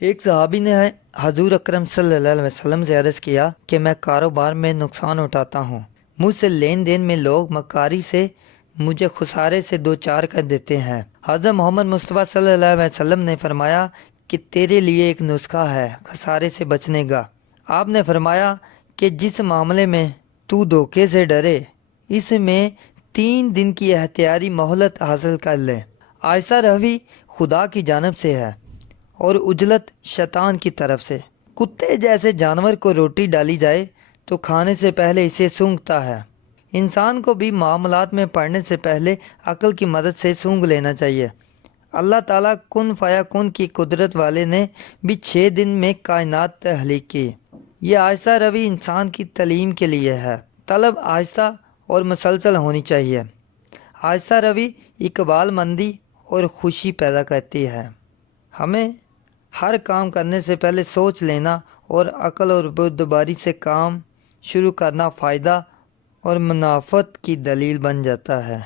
ایک صحابی نے حضور اکرم صلی اللہ علیہ وسلم سے عرض کیا کہ میں کاروبار میں نقصان اٹھاتا ہوں، مجھ سے لین دین میں لوگ مکاری سے مجھے خسارے سے دو چار کر دیتے ہیں۔ حضرت محمد مصطفیٰ صلی اللہ علیہ وسلم نے فرمایا کہ تیرے لیے ایک نسخہ ہے خسارے سے بچنے کا۔ آپ نے فرمایا کہ جس معاملے میں تو دھوکے سے ڈرے اس میں 3 دن کی احتیاطی مہلت حاصل کر لے۔ آہستہ روی خدا کی جانب سے ہے اور عجلت شیطان کی طرف سے۔ کتے جیسے جانور کو روٹی ڈالی جائے تو کھانے سے پہلے اسے سونگھتا ہے۔ انسان کو بھی معاملات میں پڑھنے سے پہلے عقل کی مدد سے سونگھ لینا چاہیے۔ اللہ تعالیٰ کن فیا کن کی قدرت والے نے بھی 6 دن میں کائنات تخلیق کی۔ یہ آہستہ روی انسان کی تعلیم کے لیے ہے۔ طلب آہستہ اور مسلسل ہونی چاہیے۔ آہستہ روی اقبال مندی اور خوشی پیدا کرتی ہے۔ ہمیں ہر کام کرنے سے پہلے سوچ لینا اور عقل اور بردباری سے کام شروع کرنا فائدہ اور منافعت کی دلیل بن جاتا ہے۔